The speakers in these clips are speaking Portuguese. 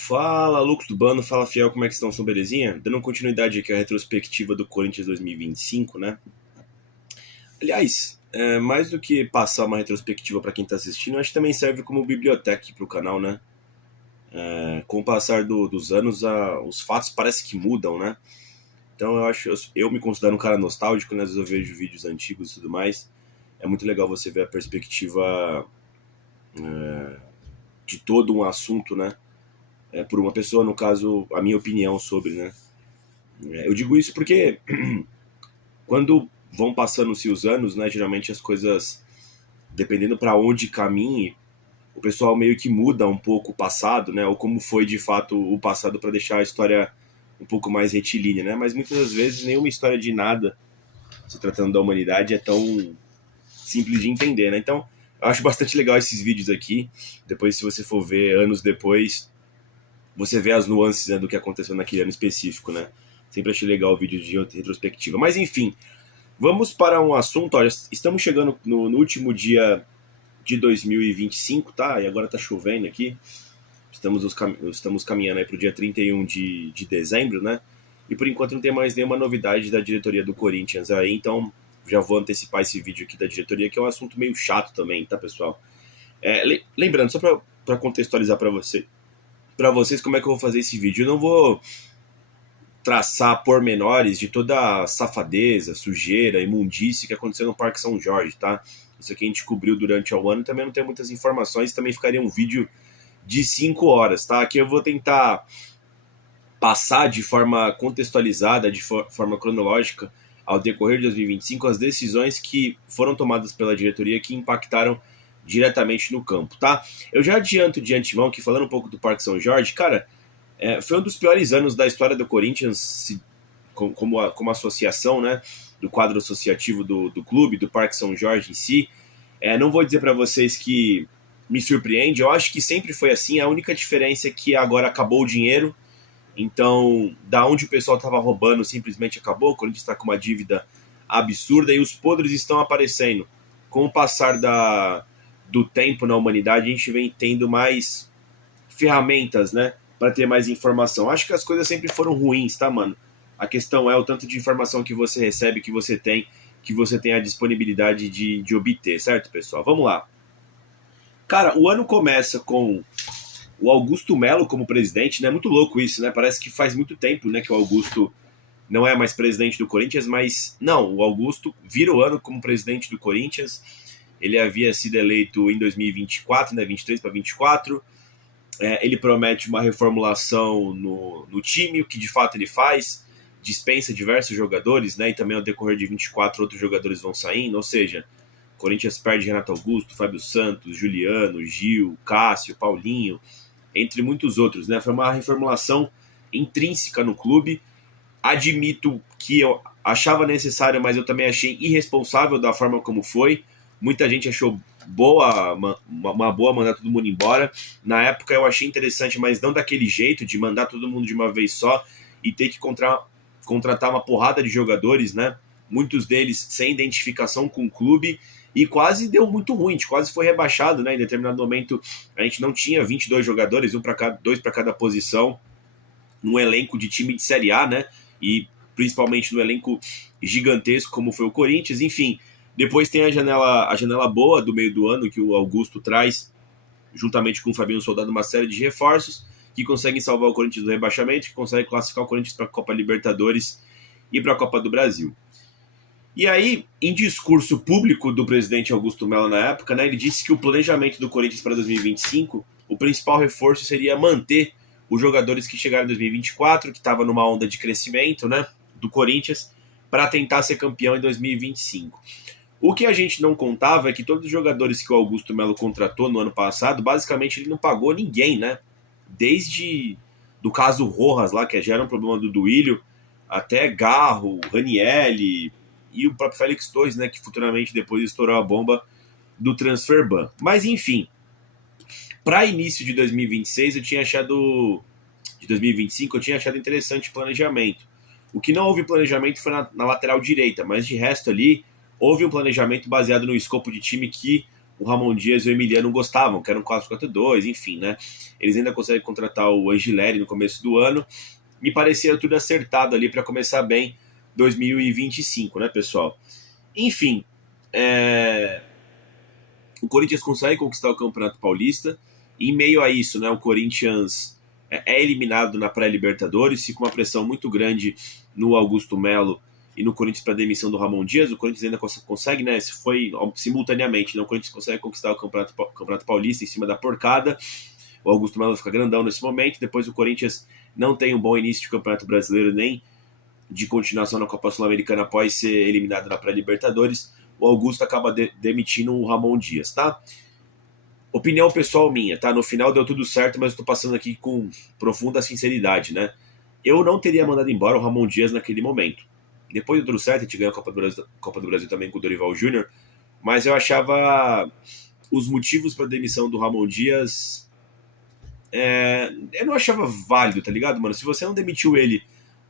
Fala, Lucas do Bando, fala Fiel, como é que estão? São belezinha? Dando continuidade aqui à retrospectiva do Corinthians 2025, né? Aliás, mais do que passar uma retrospectiva para quem tá assistindo, acho que também serve como biblioteca pro canal, né? Com o passar dos anos, os fatos parece que mudam, né? Então eu me considero um cara nostálgico, né? Às vezes eu vejo vídeos antigos e tudo mais. É muito legal você ver a perspectiva de todo um assunto, né? Por uma pessoa, no caso, a minha opinião sobre, né? Eu digo isso porque quando vão passando-se os anos, né, geralmente as coisas, dependendo para onde caminhe, o pessoal meio que muda um pouco o passado, né, ou como foi de fato o passado para deixar a história um pouco mais retilínea, né? Mas muitas das vezes nenhuma história de nada, se tratando da humanidade, é tão simples de entender, né? Então, eu acho bastante legal esses vídeos aqui. Depois, se você for ver anos depois, você vê as nuances, né, do que aconteceu naquele ano específico, né? Sempre achei legal o vídeo de retrospectiva. Mas enfim, vamos para um assunto, olha, estamos chegando no último dia de 2025, tá? E agora tá chovendo aqui. Estamos caminhando aí para o dia 31 de dezembro, né? E por enquanto não tem mais nenhuma novidade da diretoria do Corinthians aí, então já vou antecipar esse vídeo aqui da diretoria, que é um assunto meio chato também, tá, pessoal? Lembrando, só para contextualizar para vocês como é que eu vou fazer esse vídeo. Eu não vou traçar pormenores de toda a safadeza, sujeira, imundície que aconteceu no Parque São Jorge, tá? Isso aqui a gente cobriu durante o ano, também não tem muitas informações, também ficaria um vídeo de 5 horas, tá? Aqui eu vou tentar passar de forma contextualizada, de forma cronológica, ao decorrer de 2025, as decisões que foram tomadas pela diretoria que impactaram diretamente no campo, tá? Eu já adianto de antemão que, falando um pouco do Parque São Jorge, cara, foi um dos piores anos da história do Corinthians, como associação, né? Do quadro associativo do clube, do Parque São Jorge em si. Não vou dizer para vocês que me surpreende, eu acho que sempre foi assim. A única diferença é que agora acabou o dinheiro, então da onde o pessoal estava roubando simplesmente acabou. O Corinthians está com uma dívida absurda e os podres estão aparecendo. Com o passar do tempo na humanidade, a gente vem tendo mais ferramentas, né, para ter mais informação. Acho que as coisas sempre foram ruins, tá, mano? A questão é o tanto de informação que você recebe, que você tem a disponibilidade de obter, certo, pessoal? Vamos lá. Cara, o ano começa com o Augusto Melo como presidente, né? Muito louco isso, né? Parece que faz muito tempo, né, que o Augusto não é mais presidente do Corinthians, mas não, o Augusto vira o ano como presidente do Corinthians. Ele havia sido eleito em 2024, né, 23 para 24. Ele promete uma reformulação no time, o que de fato ele faz, dispensa diversos jogadores, né? E também ao decorrer de 24 outros jogadores vão saindo, ou seja, Corinthians perde Renato Augusto, Fábio Santos, Juliano, Gil, Cássio, Paulinho, entre muitos outros, né? Foi uma reformulação intrínseca no clube. Admito que eu achava necessário, mas eu também achei irresponsável da forma como foi. Muita gente achou uma boa mandar todo mundo embora. Na época eu achei interessante, mas não daquele jeito de mandar todo mundo de uma vez só e ter que contratar uma porrada de jogadores, né? Muitos deles sem identificação com o clube, e quase deu muito ruim, a gente quase foi rebaixado, né? Em determinado momento a gente não tinha 22 jogadores, dois para cada posição, num elenco de time de Série A, né? E principalmente no elenco gigantesco como foi o Corinthians. Enfim, depois tem a janela boa do meio do ano que o Augusto traz, juntamente com o Fabinho Soldado, uma série de reforços que conseguem salvar o Corinthians do rebaixamento, que conseguem classificar o Corinthians para a Copa Libertadores e para a Copa do Brasil. E aí, em discurso público do presidente Augusto Melo na época, né, ele disse que o planejamento do Corinthians para 2025, o principal reforço seria manter os jogadores que chegaram em 2024, que estava numa onda de crescimento, né, do Corinthians, para tentar ser campeão em 2025. O que a gente não contava é que todos os jogadores que o Augusto Melo contratou no ano passado, basicamente ele não pagou ninguém, né? Desde do caso Rojas lá, que já era um problema do Duílio, até Garro, Ranielli e o próprio Félix Torres, né, que futuramente depois estourou a bomba do transfer ban. Mas enfim, para início de 2026 eu tinha achado, de 2025 eu tinha achado interessante o planejamento. O que não houve planejamento foi na lateral direita, mas de resto ali houve um planejamento baseado no escopo de time que o Ramon Dias e o Emiliano gostavam, que era um 4-4-2, enfim, né? Eles ainda conseguem contratar o Angileri no começo do ano. Me parecia tudo acertado ali para começar bem 2025, né, pessoal? Enfim, o Corinthians consegue conquistar o Campeonato Paulista. E em meio a isso, né, o Corinthians é eliminado na pré-Libertadores, fica uma pressão muito grande no Augusto Melo e no Corinthians para a demissão do Ramon Dias. O Corinthians ainda consegue, né, se foi simultaneamente, né, o Corinthians consegue conquistar o Campeonato Paulista em cima da porcada. O Augusto Melo fica grandão nesse momento. Depois o Corinthians não tem um bom início de Campeonato Brasileiro nem de continuação na Copa Sul-Americana após ser eliminado na pré-Libertadores. O Augusto acaba demitindo o Ramon Dias, tá? Opinião pessoal minha, tá? No final deu tudo certo, mas eu tô passando aqui com profunda sinceridade, né? Eu não teria mandado embora o Ramon Dias naquele momento. Depois deu tudo certo, a gente ganhou a Copa do Brasil também com o Dorival Júnior, mas eu achava os motivos para a demissão do Ramon Dias, eu não achava válido, tá ligado, mano? Se você não demitiu ele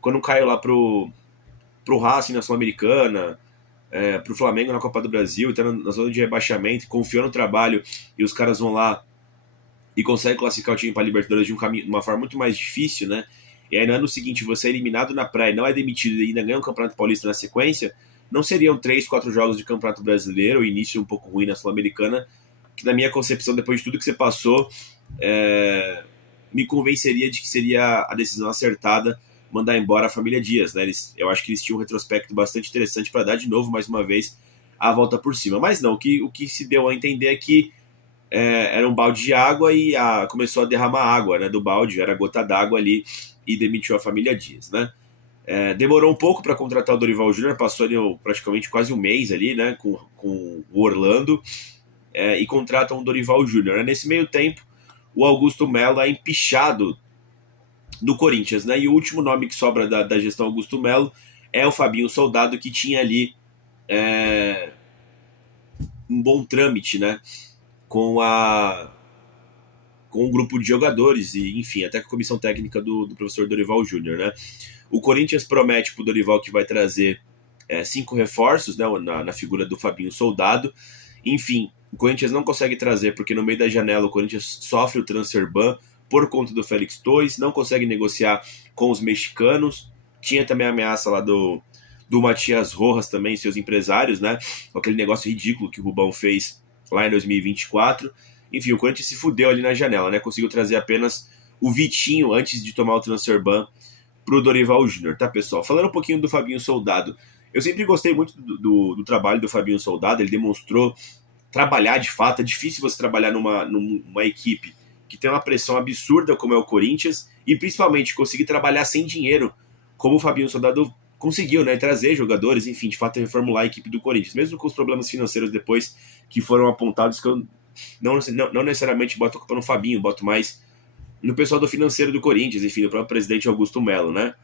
quando caiu lá pro Racing na Sul-Americana, pro Flamengo na Copa do Brasil, tá na zona de rebaixamento, confiou no trabalho e os caras vão lá e conseguem classificar o time para a Libertadores de uma forma muito mais difícil, né? E aí no ano seguinte você é eliminado na praia, não é demitido e ainda ganha um Campeonato Paulista na sequência, não seriam 3, 4 jogos de Campeonato Brasileiro, o início um pouco ruim na Sul-Americana, que na minha concepção, depois de tudo que você passou, me convenceria de que seria a decisão acertada mandar embora a família Dias, né? Eu acho que eles tinham um retrospecto bastante interessante para dar de novo, mais uma vez, a volta por cima. Mas não, o que se deu a entender é que era um balde de água e começou a derramar água, né, do balde, era gota d'água ali e demitiu a família Dias, né? Demorou um pouco para contratar o Dorival Júnior, passou ali praticamente quase um mês ali, né, com o Orlando, e contratam o Dorival Júnior. Nesse meio tempo, o Augusto Melo é empichado do Corinthians, né? E o último nome que sobra da gestão Augusto Melo é o Fabinho Soldado, que tinha ali um bom trâmite, né? Com um grupo de jogadores e, enfim, até com a comissão técnica do professor Dorival Júnior, né? O Corinthians promete para o Dorival que vai trazer 5 reforços, né, na figura do Fabinho Soldado. Enfim, o Corinthians não consegue trazer porque no meio da janela o Corinthians sofre o transfer ban por conta do Félix Torres, não consegue negociar com os mexicanos. Tinha também a ameaça lá do Matias Rojas também, seus empresários, né? Aquele negócio ridículo que o Rubão fez lá em 2024. Enfim, o Corinthians se fudeu ali na janela, né? Conseguiu trazer apenas o Vitinho antes de tomar o transfer ban pro Dorival Júnior, tá, pessoal? Falando um pouquinho do Fabinho Soldado, eu sempre gostei muito do trabalho do Fabinho Soldado, ele demonstrou trabalhar de fato. É difícil você trabalhar numa equipe que tem uma pressão absurda como é o Corinthians e principalmente conseguir trabalhar sem dinheiro, como o Fabinho Soldado conseguiu, né? Trazer jogadores, enfim, de fato reformular a equipe do Corinthians, mesmo com os problemas financeiros depois que foram apontados, que eu não necessariamente boto a culpa no Fabinho, boto mais no pessoal do financeiro do Corinthians, enfim, do próprio presidente Augusto Melo, né?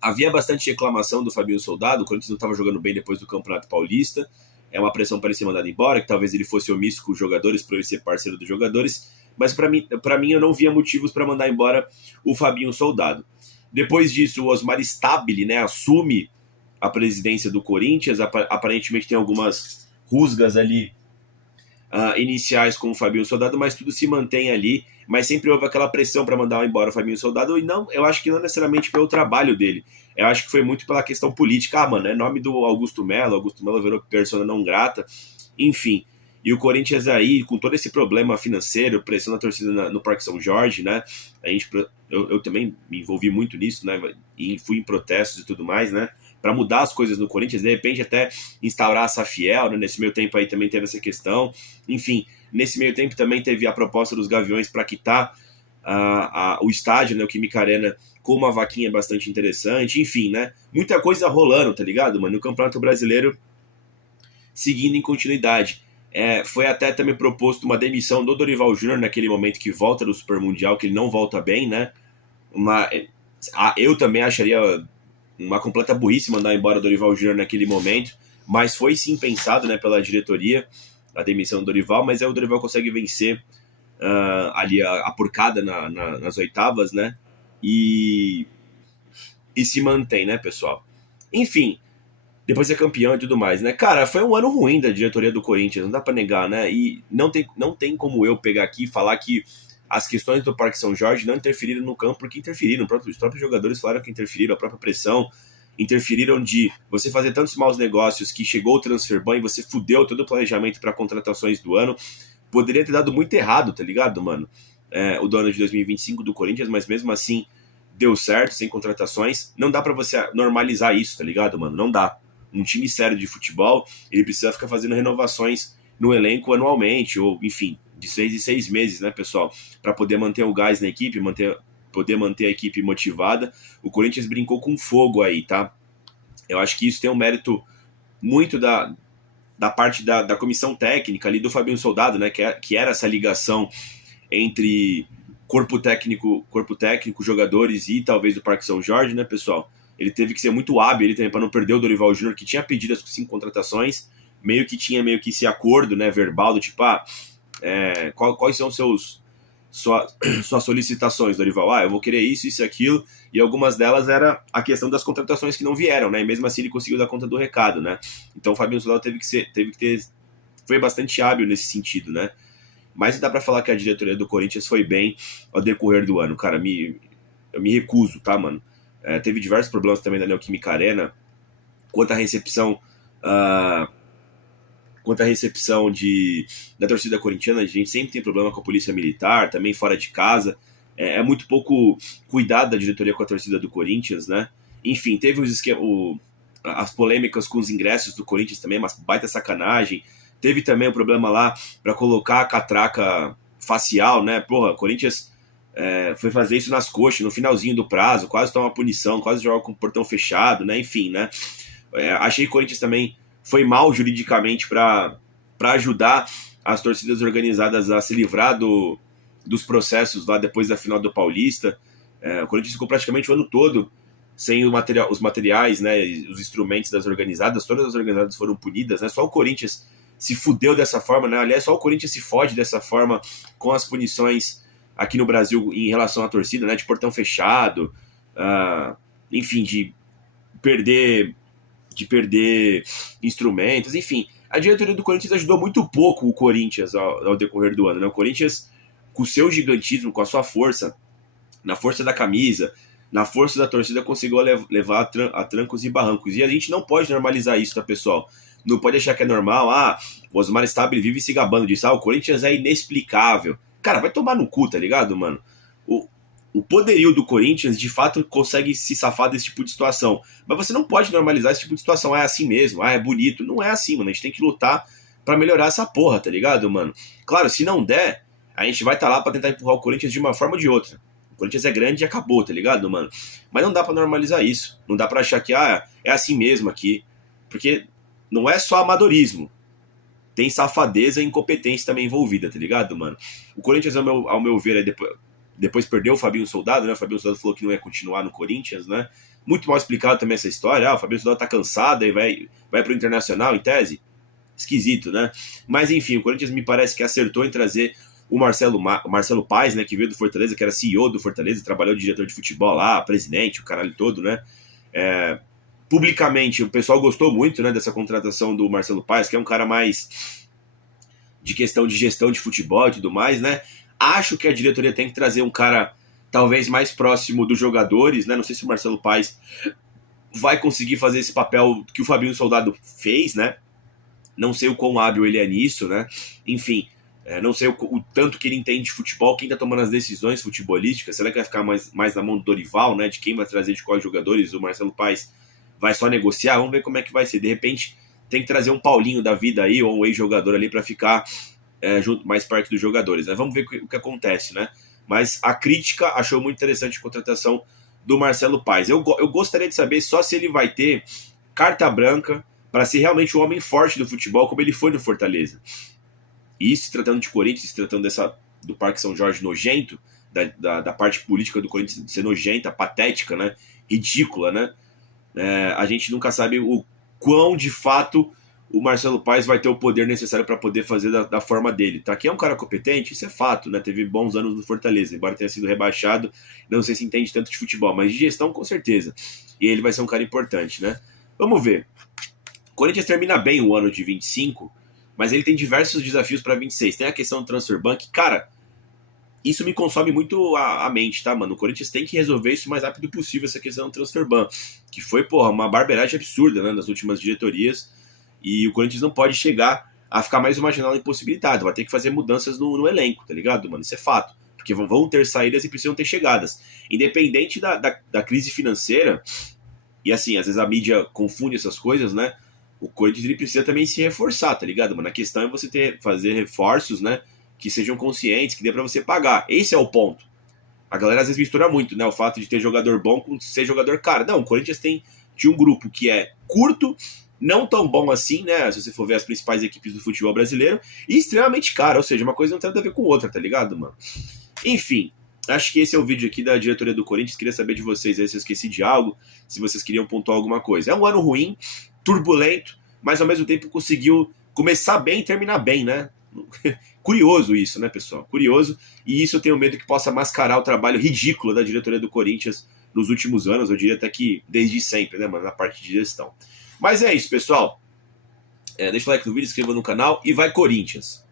Havia bastante reclamação do Fabinho Soldado, o Corinthians não estava jogando bem depois do Campeonato Paulista, é uma pressão para ele ser mandado embora, que talvez ele fosse omisso com os jogadores, para ele ser parceiro dos jogadores, mas para mim eu não via motivos para mandar embora o Fabinho Soldado. Depois disso, o Osmar Stabile, né, assume a presidência do Corinthians, aparentemente tem algumas rusgas ali iniciais com o Fabinho Soldado, mas tudo se mantém ali, mas sempre houve aquela pressão para mandar embora o Fabinho Soldado, e não, eu acho que não necessariamente pelo trabalho dele, eu acho que foi muito pela questão política. Mano, é nome do Augusto Melo virou persona não grata, enfim, e o Corinthians aí, com todo esse problema financeiro, pressão da torcida no Parque São Jorge, né, eu também me envolvi muito nisso, né, e fui em protestos e tudo mais, né, para mudar as coisas no Corinthians, de repente até instaurar a Safiel, né? Nesse meio tempo aí também teve essa questão. Enfim, nesse meio tempo também teve a proposta dos Gaviões para quitar o estádio, né, o Química Arena, com uma vaquinha bastante interessante. Enfim, né? Muita coisa rolando, tá ligado, mano? No Campeonato Brasileiro, seguindo em continuidade. Foi até também proposto uma demissão do Dorival Júnior naquele momento que volta do Super Mundial, que ele não volta bem, né? Eu também acharia uma completa burrice mandar embora o Dorival Júnior naquele momento, mas foi sim pensado, né, pela diretoria a demissão do Dorival, mas aí o Dorival consegue vencer ali a porcada nas oitavas, né, e se mantém, né, pessoal. Enfim, depois ser campeão e tudo mais, né? Cara, foi um ano ruim da diretoria do Corinthians, não dá pra negar, né? E não tem como eu pegar aqui e falar que as questões do Parque São Jorge não interferiram no campo, porque interferiram. Os próprios jogadores falaram que interferiram, a própria pressão, interferiram de você fazer tantos maus negócios que chegou o transfer ban e você fudeu todo o planejamento para contratações do ano. Poderia ter dado muito errado, tá ligado, mano? O do ano de 2025 do Corinthians, mas mesmo assim deu certo, sem contratações. Não dá pra você normalizar isso, tá ligado, mano? Não dá. Um time sério de futebol, ele precisa ficar fazendo renovações no elenco anualmente, ou enfim, de 6 em 6 meses, né, pessoal? Para poder manter o gás na equipe, poder manter a equipe motivada. O Corinthians brincou com fogo aí, tá? Eu acho que isso tem um mérito muito da parte da comissão técnica ali do Fabinho Soldado, né? Que era essa ligação entre corpo técnico, jogadores e talvez o Parque São Jorge, né, pessoal? Ele teve que ser muito hábil ele também para não perder o Dorival Júnior, que tinha pedido as 5 contratações, tinha esse acordo, né, verbal do tipo, quais são suas solicitações, Dorival? Eu vou querer isso, isso e aquilo, e algumas delas era a questão das contratações que não vieram, né, e mesmo assim ele conseguiu dar conta do recado, né, então o Fabinho Soldado foi bastante hábil nesse sentido, né, mas dá pra falar que a diretoria do Corinthians foi bem ao decorrer do ano, cara, eu me recuso, tá, mano, teve diversos problemas também na Neoquímica Arena, quanto à recepção da torcida corintiana, a gente sempre tem problema com a polícia militar, também fora de casa. É muito pouco cuidado da diretoria com a torcida do Corinthians, né? Enfim, teve as polêmicas com os ingressos do Corinthians também, uma baita sacanagem. Teve também o problema lá para colocar a catraca facial, né? Porra, o Corinthians foi fazer isso nas coxas, no finalzinho do prazo, quase toma uma punição, quase joga com o portão fechado, né? Enfim, né? Achei que o Corinthians também foi mal juridicamente para ajudar as torcidas organizadas a se livrar dos processos lá depois da final do Paulista. O Corinthians ficou praticamente o ano todo sem os materiais, né, os instrumentos das organizadas, todas as organizadas foram punidas, né, só o Corinthians se fudeu dessa forma, né, aliás, só o Corinthians se fode dessa forma com as punições aqui no Brasil em relação à torcida, né, de portão fechado, enfim, de perder instrumentos, enfim. A diretoria do Corinthians ajudou muito pouco o Corinthians ao decorrer do ano, né? O Corinthians, com o seu gigantismo, com a sua força, na força da camisa, na força da torcida, conseguiu levar a trancos e barrancos. E a gente não pode normalizar isso, tá, pessoal? Não pode achar que é normal, o Osmar Stabile vive se gabando disso, o Corinthians é inexplicável. Cara, vai tomar no cu, tá ligado, mano? O poderio do Corinthians, de fato, consegue se safar desse tipo de situação. Mas você não pode normalizar esse tipo de situação. É assim mesmo, é bonito. Não é assim, mano. A gente tem que lutar pra melhorar essa porra, tá ligado, mano? Claro, se não der, a gente vai estar lá pra tentar empurrar o Corinthians de uma forma ou de outra. O Corinthians é grande e acabou, tá ligado, mano? Mas não dá pra normalizar isso. Não dá pra achar que, é assim mesmo aqui. Porque não é só amadorismo. Tem safadeza e incompetência também envolvida, tá ligado, mano? O Corinthians, ao meu ver, depois perdeu o Fabinho Soldado, né? O Fabinho Soldado falou que não ia continuar no Corinthians, né? Muito mal explicado também essa história. O Fabinho Soldado tá cansado e vai pro Internacional, em tese. Esquisito, né? Mas enfim, o Corinthians me parece que acertou em trazer o Marcelo Paes, né? Que veio do Fortaleza, que era CEO do Fortaleza, trabalhou de diretor de futebol lá, presidente, o caralho todo, né? Publicamente, o pessoal gostou muito, né, dessa contratação do Marcelo Paes, que é um cara mais de questão de gestão de futebol e tudo mais, né? Acho que a diretoria tem que trazer um cara talvez mais próximo dos jogadores, né? Não sei se o Marcelo Paes vai conseguir fazer esse papel que o Fabinho Soldado fez, né? Não sei o quão hábil ele é nisso, né? Enfim, não sei o tanto que ele entende de futebol, quem tá tomando as decisões futebolísticas. Será que vai ficar mais na mão do Dorival, né? De quem vai trazer de quais jogadores? O Marcelo Paes vai só negociar? Vamos ver como é que vai ser. De repente, tem que trazer um Paulinho da vida aí, ou um ex-jogador ali para ficar junto mais perto dos jogadores, né? Vamos ver o que acontece, né? Mas a crítica achou muito interessante a contratação do Marcelo Paes. Eu gostaria de saber só se ele vai ter carta branca para ser realmente o homem forte do futebol, como ele foi no Fortaleza. E se tratando de Corinthians, se tratando do Parque São Jorge nojento, da parte política do Corinthians ser nojenta, patética, né? Ridícula, né? A gente nunca sabe o quão de fato o Marcelo Paes vai ter o poder necessário para poder fazer da forma dele, tá? Que é um cara competente, isso é fato, né? Teve bons anos no Fortaleza, embora tenha sido rebaixado, não sei se entende tanto de futebol, mas de gestão com certeza. E ele vai ser um cara importante, né? Vamos ver. O Corinthians termina bem o ano de 25, mas ele tem diversos desafios para 26. Tem a questão do transfer ban, que, cara, isso me consome muito a mente, tá, mano? O Corinthians tem que resolver isso o mais rápido possível, essa questão do transfer ban, que foi, porra, uma barbeiragem absurda, né, nas últimas diretorias, e o Corinthians não pode chegar a ficar mais uma janela impossibilitada, vai ter que fazer mudanças no elenco, tá ligado, mano? Isso é fato, porque vão ter saídas e precisam ter chegadas. Independente da crise financeira, e assim, às vezes a mídia confunde essas coisas, né? O Corinthians ele precisa também se reforçar, tá ligado, mano? A questão é você fazer reforços, né? Que sejam conscientes, que dê pra você pagar. Esse é o ponto. A galera às vezes mistura muito, né? O fato de ter jogador bom com ser jogador caro. Não, o Corinthians tinha um grupo que é curto, não tão bom assim, né? Se você for ver as principais equipes do futebol brasileiro, e extremamente caro. Ou seja, uma coisa não tem nada a ver com outra, tá ligado, mano? Enfim, acho que esse é o vídeo aqui da diretoria do Corinthians. Queria saber de vocês aí se eu esqueci de algo, se vocês queriam pontuar alguma coisa. É um ano ruim, turbulento, mas ao mesmo tempo conseguiu começar bem e terminar bem, né? Curioso isso, né, pessoal? Curioso. E isso eu tenho medo que possa mascarar o trabalho ridículo da diretoria do Corinthians nos últimos anos, eu diria até que desde sempre, né, mano, na parte de gestão. Mas é isso, pessoal. Deixa o like no vídeo, inscreva no canal e vai Corinthians!